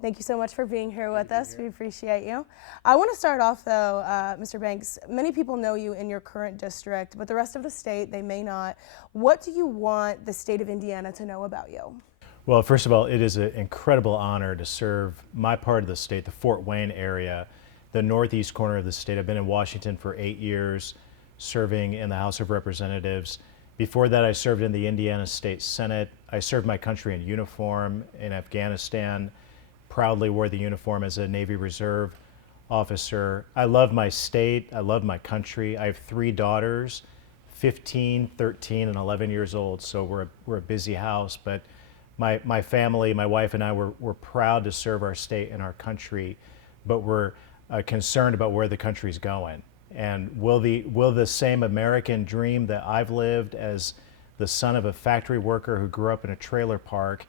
Thank you so much for being here with us. We appreciate you. I want to start off though, Mr. Banks, many people know you in your current district, but the rest of the state, they may not. What do you want the state of Indiana to know about you? Well, first of all, it is an incredible honor to serve my part of the state, the Fort Wayne area, the northeast corner of the state. I've been in Washington for 8 years, serving in the House of Representatives. Before that, I served in the Indiana State Senate. I served my country in uniform in Afghanistan, proudly wore the uniform as a Navy Reserve officer. I love my state. I love my country. I have 3 daughters, 15, 13, and 11 years old, so we're a busy house, but my family, my wife and I, we're proud to serve our state and our country, but we're concerned about where the country's going. And will the same American dream that I've lived as the son of a factory worker who grew up in a trailer park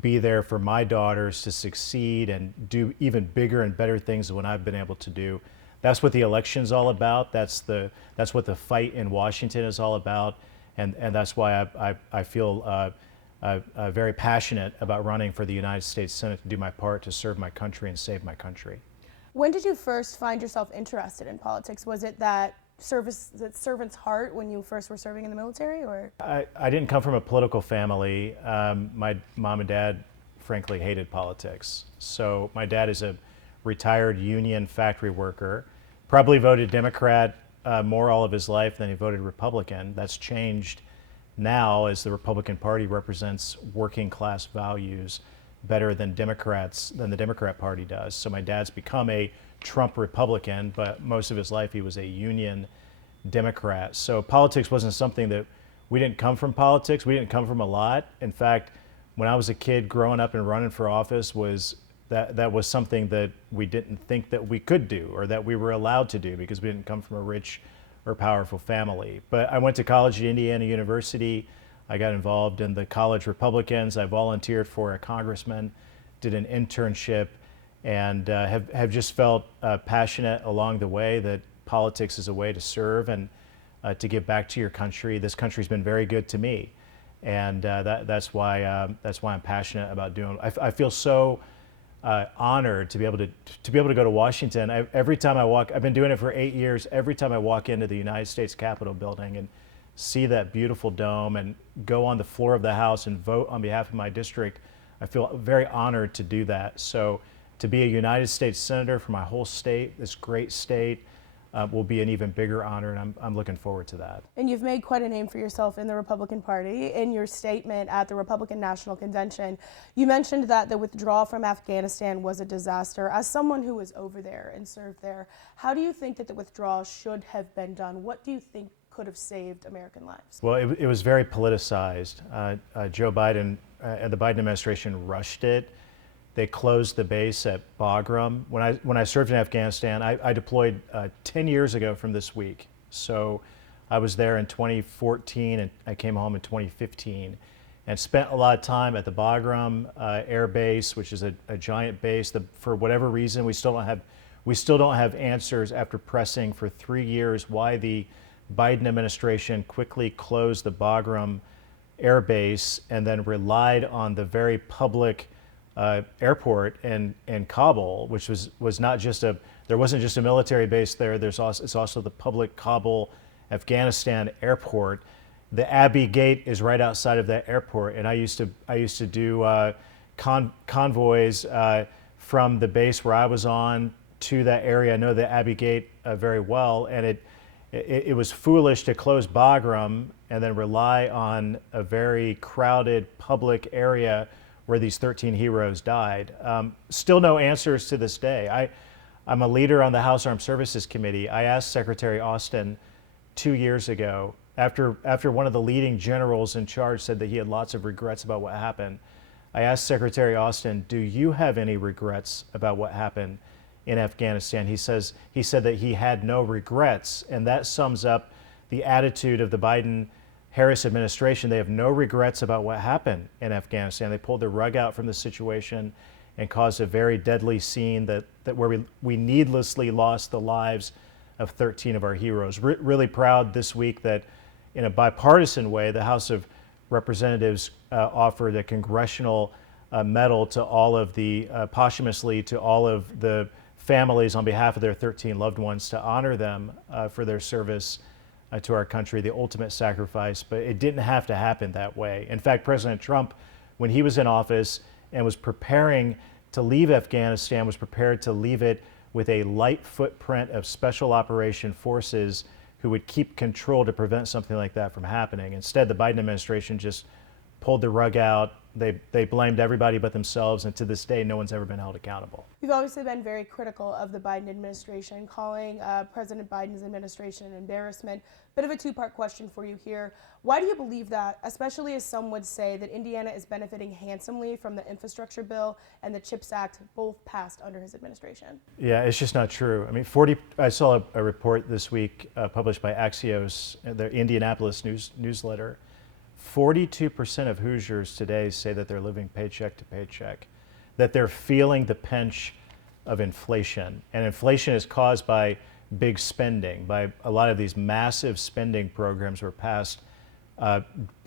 be there for my daughters to succeed and do even bigger and better things than what I've been able to do? That's what the election's all about. That's what the fight in Washington is all about, and that's why I feel very passionate about running for the United States Senate to do my part to serve my country and save my country. When did you first find yourself interested in politics? Was it that servant's heart when you first were serving in the military, or? I didn't come from a political family. My mom and dad, frankly, hated politics. So my dad is a retired union factory worker, probably voted Democrat more all of his life than he voted Republican. That's changed now as the Republican Party represents working class values better than the Democrat Party does. So my dad's become a Trump Republican, but most of his life he was a union Democrat. So politics wasn't something that, we didn't come from politics. We didn't come from a lot. In fact, when I was a kid growing up and running for office, that was something that we didn't think that we could do or that we were allowed to do because we didn't come from a rich or powerful family. But I went to college at Indiana University. I got involved in the college Republicans. I volunteered for a congressman, did an internship, and have just felt passionate along the way that politics is a way to serve and to give back to your country. This country's been very good to me, and that's why I'm passionate about doing. I feel so honored to be able to go to Washington. Every time I walk, I've been doing it for 8 years. Every time I walk into the United States Capitol building and see that beautiful dome and go on the floor of the House and vote on behalf of my district, I feel very honored to do that. So to be a United States Senator for my whole state, this great state, will be an even bigger honor, and I'm looking forward to that. And you've made quite a name for yourself in the Republican Party. In your statement at the Republican National Convention, you mentioned that the withdrawal from Afghanistan was a disaster. As someone who was over there and served there, how do you think that the withdrawal should have been done? What do you think could have saved American lives? Well, it was very politicized. Joe Biden and the Biden administration rushed it. They closed the base at Bagram. When I served in Afghanistan, I deployed 10 years ago from this week. So I was there in 2014 and I came home in 2015 and spent a lot of time at the Bagram Air Base, which is a giant base. For whatever reason, we still don't have answers after pressing for 3 years why the Biden administration quickly closed the Bagram Air Base and then relied on the very public airport in Kabul, which was not just there wasn't just a military base there. It's also the public Kabul, Afghanistan airport. The Abbey Gate is right outside of that airport, and I used to do convoys from the base where I was on to that area. I know the Abbey Gate very well, and it was foolish to close Bagram and then rely on a very crowded public area where these 13 heroes died. Still no answers to this day. I'm a leader on the House Armed Services Committee. I asked Secretary Austin 2 years ago, after one of the leading generals in charge said that he had lots of regrets about what happened. I asked Secretary Austin, do you have any regrets about what happened in Afghanistan? He said that he had no regrets, and that sums up the attitude of the Biden-Harris administration. They have no regrets about what happened in Afghanistan. They pulled the rug out from the situation and caused a very deadly scene where we needlessly lost the lives of 13 of our heroes. Really proud this week that in a bipartisan way, the House of Representatives offered a congressional medal to all of the, posthumously to all of the families on behalf of their 13 loved ones to honor them for their service to our country, the ultimate sacrifice. But it didn't have to happen that way. In fact, President Trump, when he was in office and was preparing to leave Afghanistan, was prepared to leave it with a light footprint of special operation forces who would keep control to prevent something like that from happening. Instead, the Biden administration just pulled the rug out. They blamed everybody but themselves, and to this day, no one's ever been held accountable. You've obviously been very critical of the Biden administration, calling President Biden's administration an embarrassment. Bit of a two-part question for you here. Why do you believe that, especially as some would say that Indiana is benefiting handsomely from the infrastructure bill and the CHIPS Act, both passed under his administration? Yeah, it's just not true. I mean, I saw a report this week published by Axios, the Indianapolis newsletter. 42% of Hoosiers today say that they're living paycheck to paycheck, that they're feeling the pinch of inflation. And inflation is caused by big spending, by a lot of these massive spending programs were passed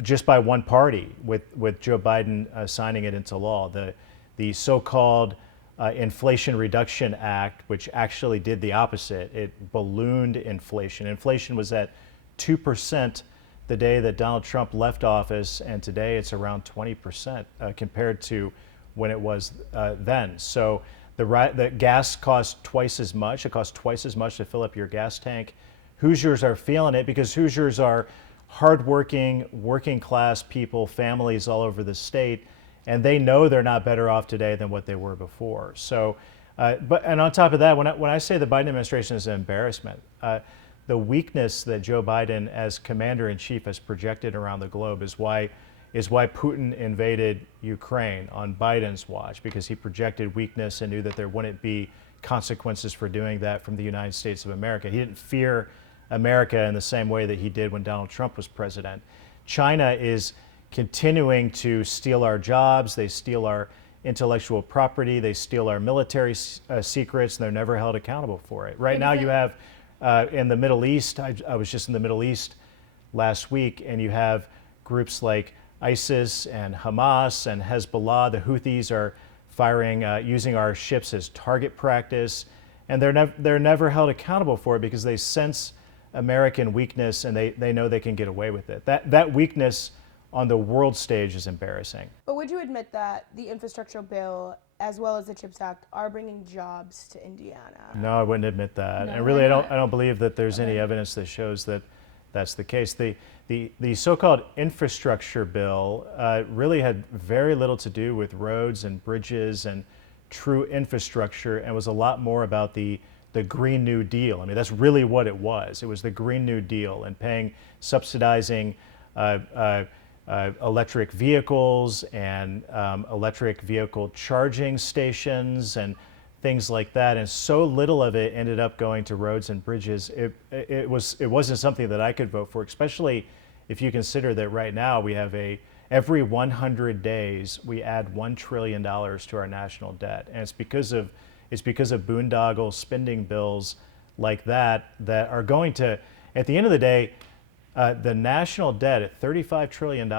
just by one party, with Joe Biden signing it into law. The so-called Inflation Reduction Act, which actually did the opposite. It ballooned inflation. Inflation was at 2% the day that Donald Trump left office, and today it's around 20% compared to when it was then. So the gas costs twice as much. It costs twice as much to fill up your gas tank. Hoosiers are feeling it because Hoosiers are hardworking, working class people, families all over the state, and they know they're not better off today than what they were before. So, and on top of that, when I say the Biden administration is an embarrassment, the weakness that Joe Biden as commander-in-chief has projected around the globe is why Putin invaded Ukraine on Biden's watch, because he projected weakness and knew that there wouldn't be consequences for doing that from the United States of America. He didn't fear America in the same way that he did when Donald Trump was president. China is continuing to steal our jobs. They steal our intellectual property. They steal our military secrets, and they're never held accountable for it. Right now you have in the Middle East, I was just in the Middle East last week, and you have groups like ISIS and Hamas and Hezbollah. The Houthis are firing, using our ships as target practice, and they're never held accountable for it because they sense American weakness and they know they can get away with it. That weakness on the world stage is embarrassing. But would you admit that the infrastructure bill, as well as the CHIPS Act, are bringing jobs to Indiana? No, I wouldn't admit that. No, and really, why I not? don't believe that there's any evidence that shows that that's the case. The so-called infrastructure bill really had very little to do with roads and bridges and true infrastructure, and was a lot more about the Green New Deal. I mean, that's really what it was. It was the Green New Deal and subsidizing electric vehicles and electric vehicle charging stations and things like that. And so little of it ended up going to roads and bridges. It wasn't something that I could vote for, especially if you consider that right now we have every 100 days we add $1 trillion to our national debt. And it's because of boondoggle spending bills like that are going to, at the end of the day, the national debt at $35 trillion,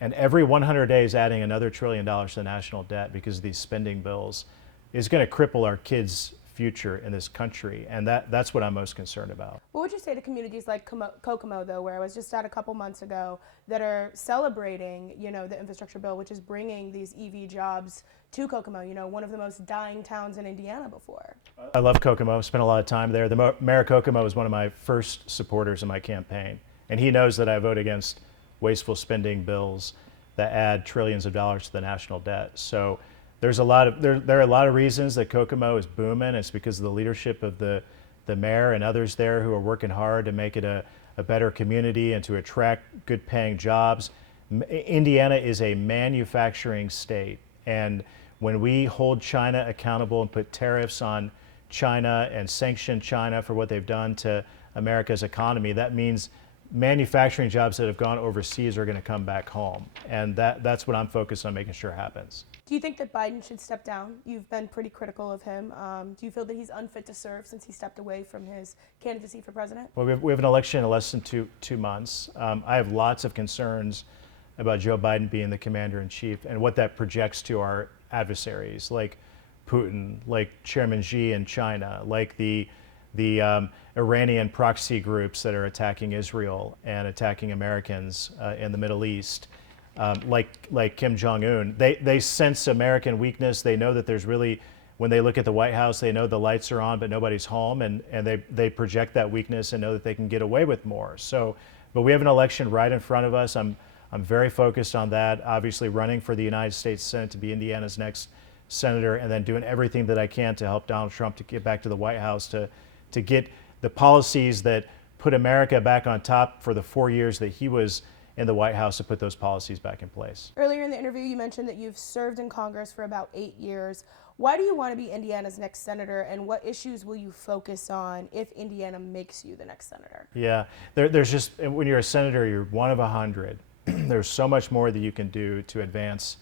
and every 100 days adding another $1 trillion to the national debt because of these spending bills, is going to cripple our kids' future in this country. And that's what I'm most concerned about. What would you say to communities like Kokomo, though, where I was just at a couple months ago, that are celebrating, the infrastructure bill, which is bringing these EV jobs to Kokomo, one of the most dying towns in Indiana before? I love Kokomo. Spent a lot of time there. The mayor of Kokomo was one of my first supporters in my campaign. And he knows that I vote against wasteful spending bills that add trillions of dollars to the national debt. So there are a lot of reasons that Kokomo is booming. It's because of the leadership of the mayor and others there who are working hard to make it a better community and to attract good paying jobs. Indiana is a manufacturing state. And when we hold China accountable and put tariffs on China and sanction China for what they've done to America's economy, that means manufacturing jobs that have gone overseas are going to come back home. And that's what I'm focused on making sure happens. Do you think that Biden should step down? You've been pretty critical of him. Do you feel that he's unfit to serve since he stepped away from his candidacy for president? Well, we have an election in less than two months. I have lots of concerns about Joe Biden being the commander-in-chief and what that projects to our adversaries, like Putin, like Chairman Xi in China, like the Iranian proxy groups that are attacking Israel and attacking Americans in the Middle East, like Kim Jong-un. They sense American weakness. They know that there's really, when they look at the White House, they know the lights are on, but nobody's home, and they project that weakness and know that they can get away with more. So, but we have an election right in front of us. I'm very focused on that, obviously running for the United States Senate to be Indiana's next senator, and then doing everything that I can to help Donald Trump to get back to the White House, to get the policies that put America back on top for the 4 years that he was in the White House, to put those policies back in place. Earlier in the interview, you mentioned that you've served in Congress for about 8 years. Why do you want to be Indiana's next senator, and what issues will you focus on if Indiana makes you the next senator? Yeah, there's just, when you're a senator, you're one of 100. There's so much more that you can do to advance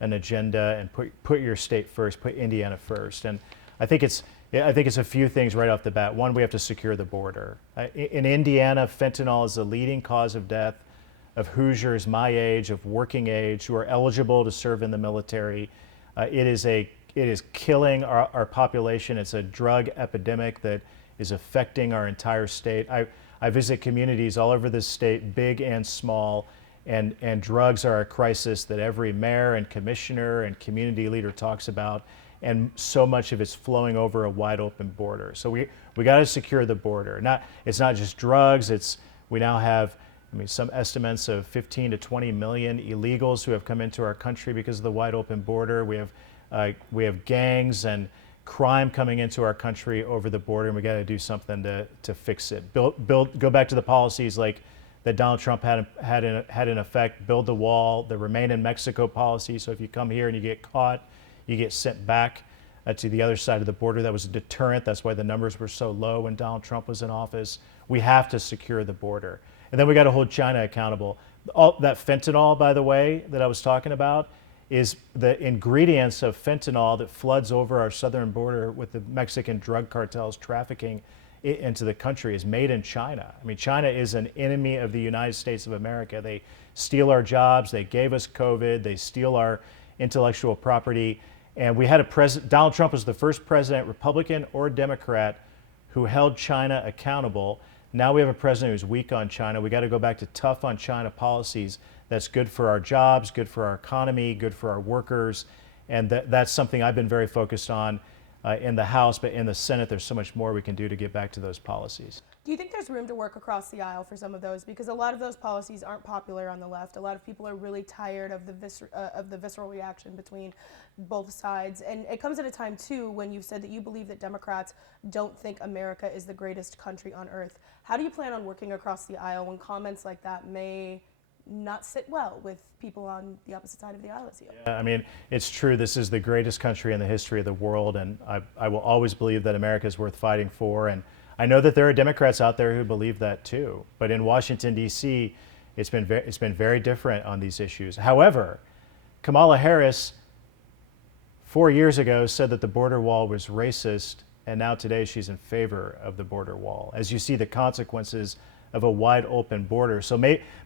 an agenda and put your state first, put Indiana first. And I think it's a few things right off the bat. One, we have to secure the border. In Indiana, fentanyl is the leading cause of death of Hoosiers my age, of working age, who are eligible to serve in the military. It is killing our population. It's a drug epidemic that is affecting our entire state. I visit communities all over this state, big and small, and drugs are a crisis that every mayor and commissioner and community leader talks about, and so much of it's flowing over a wide open border. So we got to secure the border. It's not just drugs. We now have, some estimates of 15 to 20 million illegals who have come into our country because of the wide open border. We have gangs and crime coming into our country over the border, and we got to do something to fix it. Go back to the policies like that Donald Trump had in effect. Build the wall, the Remain in Mexico policy. So if you come here and you get caught, you get sent back to the other side of the border. That was a deterrent. That's why the numbers were so low when Donald Trump was in office. We have to secure the border. And then we got to hold China accountable. All that fentanyl, by the way, that I was talking about, is the ingredients of fentanyl that floods over our southern border with the Mexican drug cartels trafficking it into the country, is made in China. China is an enemy of the United States of America. They steal our jobs. They gave us COVID. They steal our intellectual property. And we had Donald Trump was the first president, Republican or Democrat, who held China accountable. Now we have a president who's weak on China. We got to go back to tough on China policies. That's good for our jobs, good for our economy, good for our workers. And that's something I've been very focused on in the House, but in the Senate, there's so much more we can do to get back to those policies. Do you think there's room to work across the aisle for some of those? Because a lot of those policies aren't popular on the left. A lot of people are really tired of the visceral reaction between both sides. And it comes at a time, too, when you've said that you believe that Democrats don't think America is the greatest country on earth. How do you plan on working across the aisle when comments like that may not sit well with people on the opposite side of the aisle as you? Yeah, it's true. This is the greatest country in the history of the world, and I will always believe that America is worth fighting for. And I know that there are Democrats out there who believe that too. But in Washington, D.C., it's been very different on these issues. However, Kamala Harris 4 years ago said that the border wall was racist, and now today she's in favor of the border wall, as you see the consequences of a wide open border. So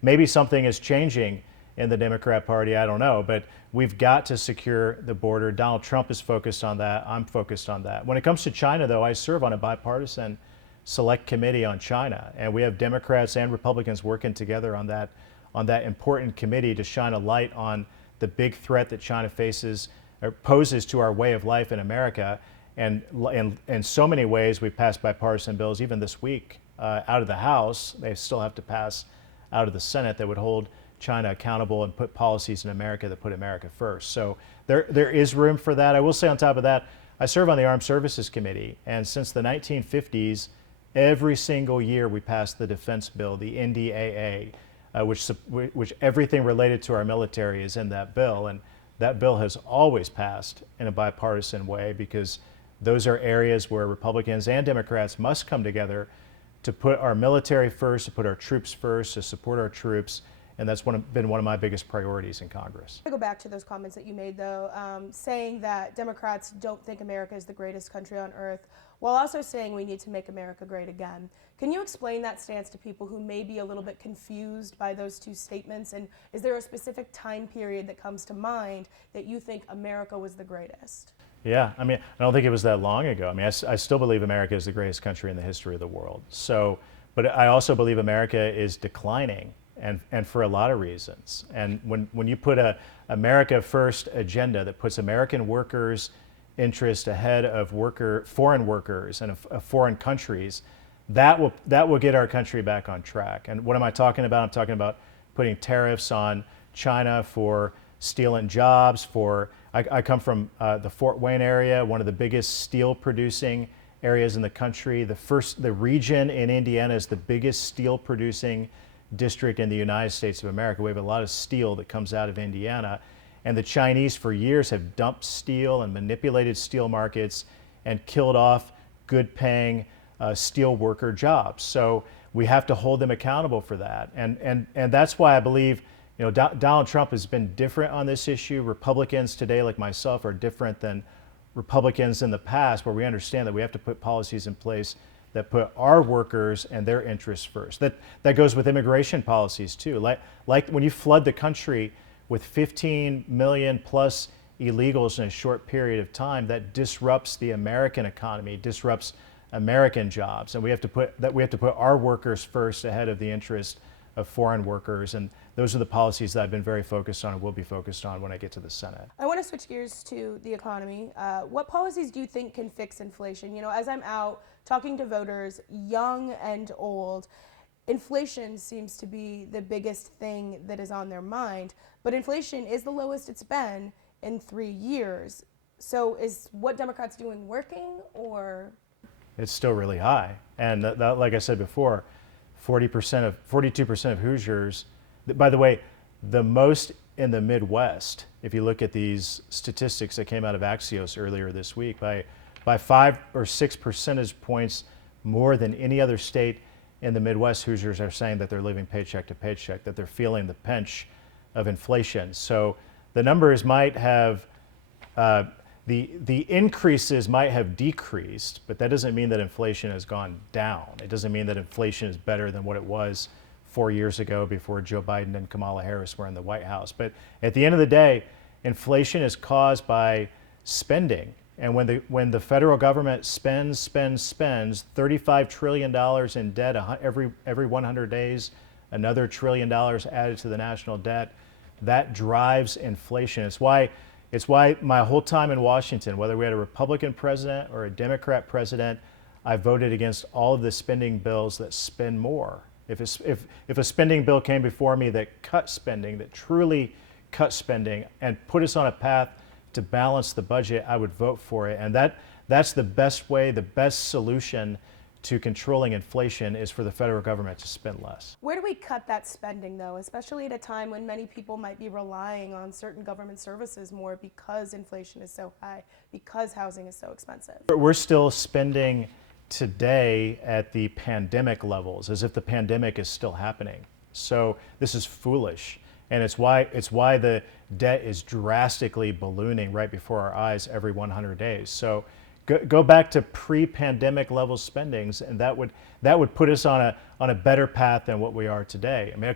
maybe something is changing in the Democrat Party, I don't know, but we've got to secure the border. Donald Trump is focused on that. I'm focused on that. When it comes to China, though, I serve on a bipartisan select committee on China, and we have Democrats and Republicans working together on that important committee to shine a light on the big threat that China faces or poses to our way of life in America. And in so many ways, we've passed bipartisan bills, even this week, out of the House. They still have to pass out of the Senate that would hold China accountable and put policies in America that put America first. So there is room for that. I will say on top of that, I serve on the Armed Services Committee, and since the 1950s, every single year we passed the defense bill, the NDAA, which everything related to our military is in that bill. And that bill has always passed in a bipartisan way, because those are areas where Republicans and Democrats must come together to put our military first, to put our troops first, to support our troops, and that's been one of my biggest priorities in Congress. I go back to those comments that you made, though, saying that Democrats don't think America is the greatest country on earth, while also saying we need to make America great again. Can you explain that stance to people who may be a little bit confused by those two statements? And is there a specific time period that comes to mind that you think America was the greatest? Yeah, I mean, I don't think it was that long ago. I mean, I still believe America is the greatest country in the history of the world. So, but I also believe America is declining, and for a lot of reasons. And when you put a America First agenda that puts American workers' interest ahead of foreign workers and of foreign countries, that will get our country back on track. And what am I talking about? I'm talking about putting tariffs on China for stealing jobs. I come from the Fort Wayne area, one of the biggest steel producing areas in the country. The region in Indiana is the biggest steel producing district in the United States of America. We have a lot of steel that comes out of Indiana, and the Chinese for years have dumped steel and manipulated steel markets and killed off good paying steel worker jobs. So we have to hold them accountable for that. And that's why I believe, you know, Donald Trump has been different on this issue. Republicans today, like myself, are different than Republicans in the past, where we understand that we have to put policies in place that put our workers and their interests first. That goes with immigration policies too. Like when you flood the country with 15 million plus illegals in a short period of time, that disrupts the American economy, disrupts American jobs, and we have to put our workers first ahead of the interest of foreign workers. And those are the policies that I've been very focused on and will be focused on when I get to the Senate. I want to switch gears to the economy. What policies do you think can fix inflation? You know, as I'm out talking to voters, young and old, inflation seems to be the biggest thing that is on their mind, but inflation is the lowest it's been in 3 years. So is what Democrats doing working, or? It's still really high. And that, like I said before, 42% of Hoosiers, by the way, the most in the Midwest, if you look at these statistics that came out of Axios earlier this week, by 5 or 6 percentage points more than any other state in the Midwest, Hoosiers are saying that they're living paycheck to paycheck, that they're feeling the pinch of inflation. So the numbers might have, the increases might have decreased, but that doesn't mean that inflation has gone down. It doesn't mean that inflation is better than what it was 4 years ago before Joe Biden and Kamala Harris were in the White House. But at the end of the day, inflation is caused by spending. And when the federal government spends $35 trillion in debt every 100 days, another $1 trillion added to the national debt, that drives inflation. It's why my whole time in Washington, whether we had a Republican president or a Democrat president, I voted against all of the spending bills that spend more. If a spending bill came before me that cut spending, that truly cut spending and put us on a path to balance the budget, I would vote for it. And that's the best way, the best solution to controlling inflation is for the federal government to spend less. Where do we cut that spending, though, especially at a time when many people might be relying on certain government services more because inflation is so high, because housing is so expensive? We're still spending today at the pandemic levels, as if the pandemic is still happening. So this is foolish. And it's why the debt is drastically ballooning right before our eyes every 100 days. So go back to pre-pandemic level spendings, and that would put us on a better path than what we are today. I mean,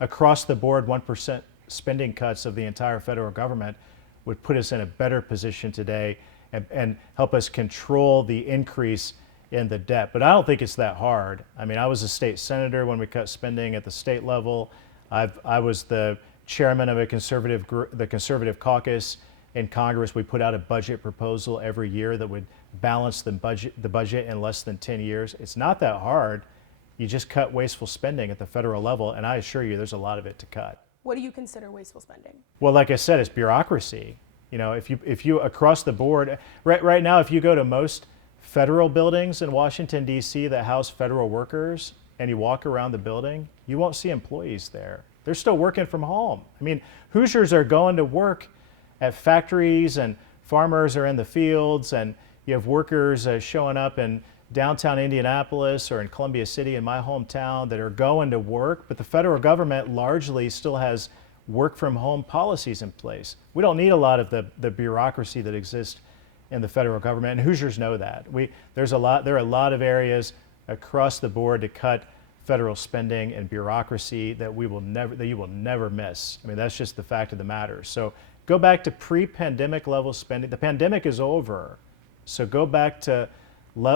across the board, 1% spending cuts of the entire federal government would put us in a better position today and help us control the increase in the debt. But I don't think it's that hard. I mean, I was a state senator when we cut spending at the state level. I was the chairman of the conservative caucus in Congress. We put out a budget proposal every year that would balance the budget in less than 10 years. It's not that hard. You just cut wasteful spending at the federal level, and I assure you there's a lot of it to cut. What do you consider wasteful spending? Well, like I said, it's bureaucracy. You know, if you across the board, right now, if you go to most federal buildings in Washington, D.C. that house federal workers, and you walk around the building, you won't see employees there. They're still working from home. I mean, Hoosiers are going to work at factories, and farmers are in the fields, and you have workers showing up in downtown Indianapolis or in Columbia City in my hometown that are going to work, but the federal government largely still has work from home policies in place. We don't need a lot of the bureaucracy that exists in the federal government, and Hoosiers know that. There are a lot of areas across the board to cut federal spending and bureaucracy that you will never miss. I mean, that's just the fact of the matter. So go back to pre-pandemic level spending. The pandemic is over, so go back to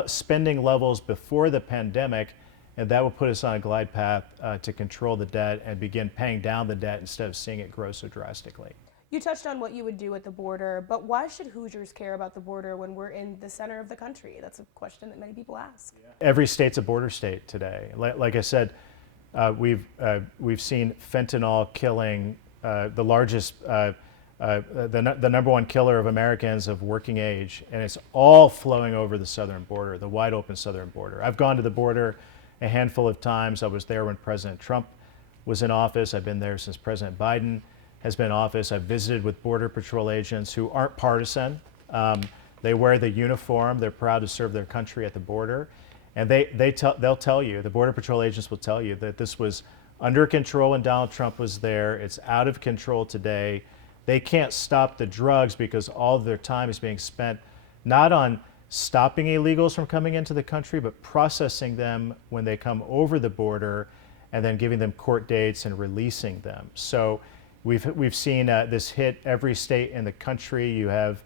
spending levels before the pandemic, and that will put us on a glide path to control the debt and begin paying down the debt instead of seeing it grow so drastically. You touched on what you would do at the border, but why should Hoosiers care about the border when we're in the center of the country? That's a question that many people ask. Every state's a border state today. Like I said, we've seen fentanyl killing the largest, the number one killer of Americans of working age, and it's all flowing over the southern border, the wide open southern border. I've gone to the border a handful of times. I was there when President Trump was in office. I've been there since President Biden has been in office. I've visited with Border Patrol agents who aren't partisan. They wear the uniform. They're proud to serve their country at the border. And they'll tell you, the Border Patrol agents will tell you that this was under control when Donald Trump was there. It's out of control today. They can't stop the drugs because all of their time is being spent not on stopping illegals from coming into the country, but processing them when they come over the border and then giving them court dates and releasing them. So we've seen this hit every state in the country. You have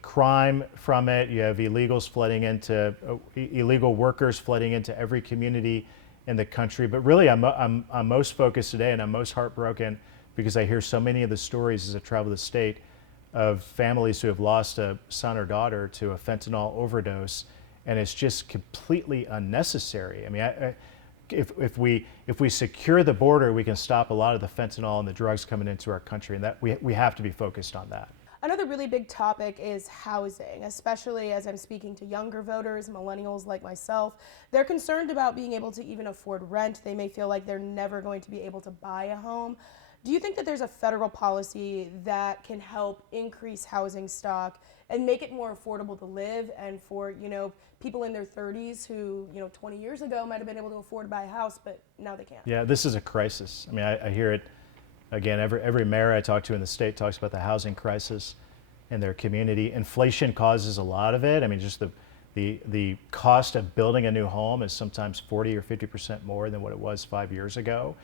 crime from it. You have illegals flooding into illegal workers flooding into every community in the country. But really, I'm most focused today, and I'm most heartbroken because I hear so many of the stories as I travel the state of families who have lost a son or daughter to a fentanyl overdose, and it's just completely unnecessary. I mean, if we secure the border, we can stop a lot of the fentanyl and the drugs coming into our country, and that we have to be focused on that. Another really big topic is housing, especially as I'm speaking to younger voters, millennials like myself. They're concerned about being able to even afford rent. They may feel like they're never going to be able to buy a home. Do you think that there's a federal policy that can help increase housing stock and make it more affordable to live, and for, people in their 30s who, 20 years ago might have been able to afford to buy a house, but now they can't? Yeah, this is a crisis. I mean, I hear it again. Every mayor I talk to in the state talks about the housing crisis in their community. Inflation causes a lot of it. I mean, just the cost of building a new home is sometimes 40 or 50% more than what it was 5 years ago.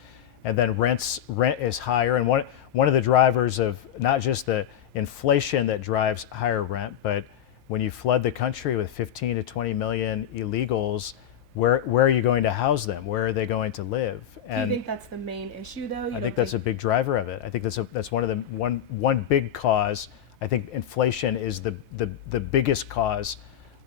And then rent is higher. And one of the drivers of not just the inflation that drives higher rent, but when you flood the country with 15 to 20 million illegals, where are you going to house them? Where are they going to live? And do you think that's the main issue, though? I think that's a big driver of it. I think that's one of the one big cause. I think inflation is the biggest cause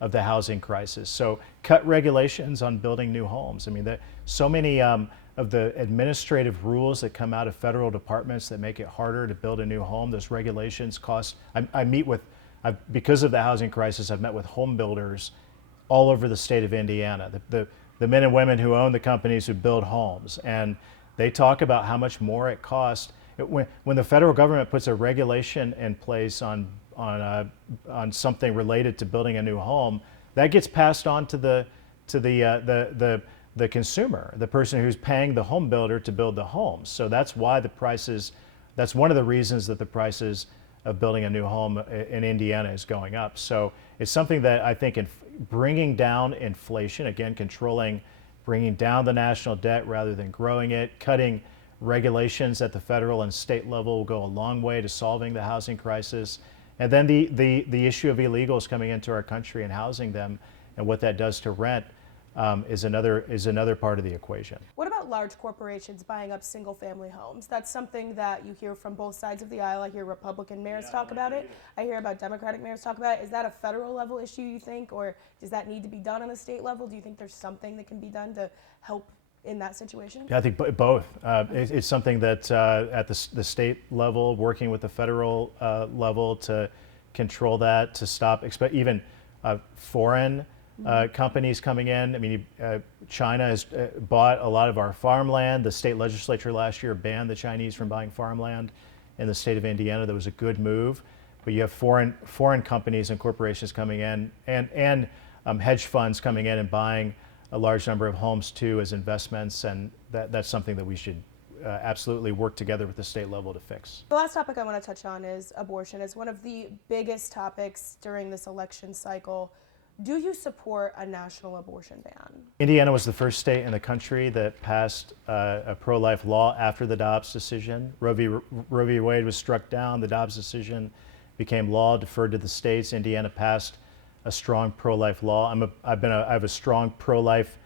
of the housing crisis. So cut regulations on building new homes. I mean, so many of the administrative rules that come out of federal departments that make it harder to build a new home. Those regulations cost. Because of the housing crisis, I've met with home builders all over the state of Indiana, the men and women who own the companies who build homes, and they talk about how much more it costs. When the federal government puts a regulation in place on something related to building a new home, that gets passed on to the consumer, the person who's paying the home builder to build the home. So that's why that's one of the reasons that the prices of building a new home in Indiana is going up. So it's something that I think in bringing down inflation, again, bringing down the national debt rather than growing it, cutting regulations at the federal and state level will go a long way to solving the housing crisis. And then the issue of illegals coming into our country and housing them and what that does to rent is another part of the equation. What about large corporations buying up single-family homes? That's something that you hear from both sides of the aisle. I hear Republican mayors talk about it. I hear about Democratic mayors talk about it. Is that a federal level issue, you think, or does that need to be done on the state level? Do you think there's something that can be done to help in that situation? Yeah, I think both. It's something that at the state level, working with the federal level to control that, to stop even foreign companies coming in. I mean, China has bought a lot of our farmland. The state legislature last year banned the Chinese from buying farmland in the state of Indiana. That was a good move. But you have foreign companies and corporations coming in, and hedge funds coming in and buying a large number of homes too as investments, and that's something that we should absolutely work together with the state level to fix. The last topic I want to touch on is abortion. It's one of the biggest topics during this election cycle. Do you support a national abortion ban? Indiana was the first state in the country that passed a pro-life law after the Dobbs decision. Roe v. Wade was struck down. The Dobbs decision became law, deferred to the states. Indiana passed a strong pro-life law. I have a strong pro-life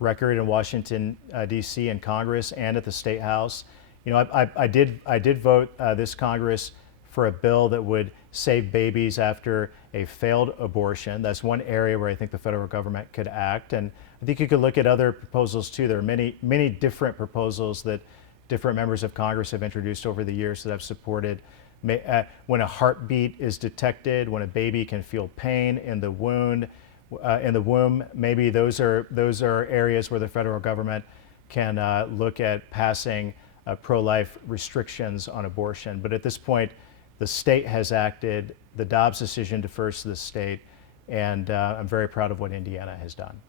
record in Washington, D.C. and Congress and at the State House. You know, I did vote this Congress for a bill that would save babies after a failed abortion. That's one area where I think the federal government could act. And I think you could look at other proposals too. There are many different proposals that different members of Congress have introduced over the years that I've supported. When a heartbeat is detected, when a baby can feel pain in the womb, maybe those are areas where the federal government can look at passing pro-life restrictions on abortion. But at this point, the state has acted. The Dobbs decision defers to the state, and I'm very proud of what Indiana has done.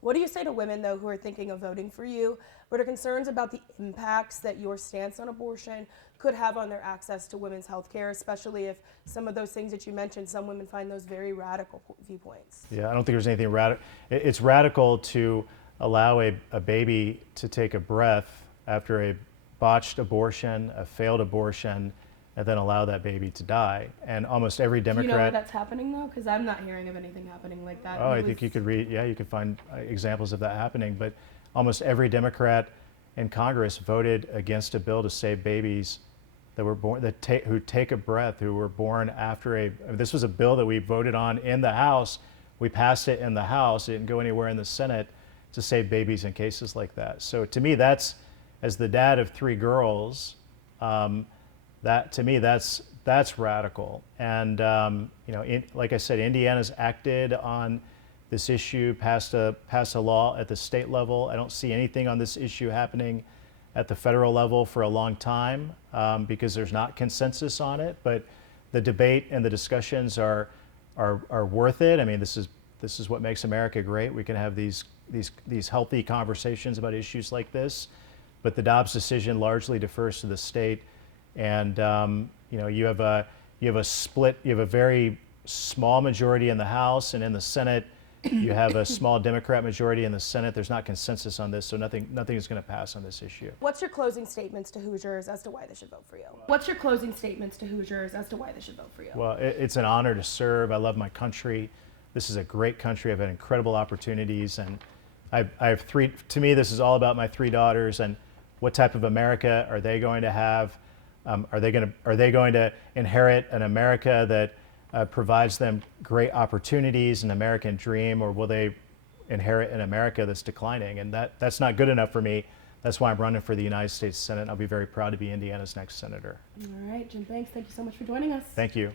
What do you say to women, though, who are thinking of voting for you, but are concerned about the impacts that your stance on abortion could have on their access to women's health care, especially if some of those things that you mentioned, some women find those very radical viewpoints? Yeah, I don't think there's anything radical. It's radical to allow a baby to take a breath after a botched abortion, a failed abortion, and then allow that baby to die. And almost every Democrat... Do you know where that's happening, though? Because I'm not hearing of anything happening like that. Oh, I think you could read, yeah, you could find examples of that happening. But almost every Democrat in Congress voted against a bill to save babies that were born, who take a breath, who were born after this was a bill that we voted on in the House. We passed it in the House. It didn't go anywhere in the Senate to save babies in cases like that. So to me, that's, as the dad of 3 girls, to me, that's radical. And you know, like I said, Indiana's acted on this issue, passed a law at the state level. I don't see anything on this issue happening at the federal level for a long time because there's not consensus on it. But the debate and the discussions are worth it. I mean, this is what makes America great. We can have these healthy conversations about issues like this. But the Dobbs decision largely defers to the state. And you know, you have a split. You have a very small majority in the House, and in the Senate, you have a small Democrat majority in the Senate. There's not consensus on this, so nothing is going to pass on this issue. What's your closing statements to Hoosiers as to why they should vote for you? What's your closing statements to Hoosiers as to why they should vote for you? Well, it's an honor to serve. I love my country. This is a great country. I've had incredible opportunities, and I have 3. To me, this is all about my 3 daughters and what type of America are they going to have. Are they going to inherit an America that provides them great opportunities, an American dream, or will they inherit an America that's declining? And that's not good enough for me. That's why I'm running for the United States Senate. I'll be very proud to be Indiana's next senator. All right, Jim Banks, thank you so much for joining us. Thank you.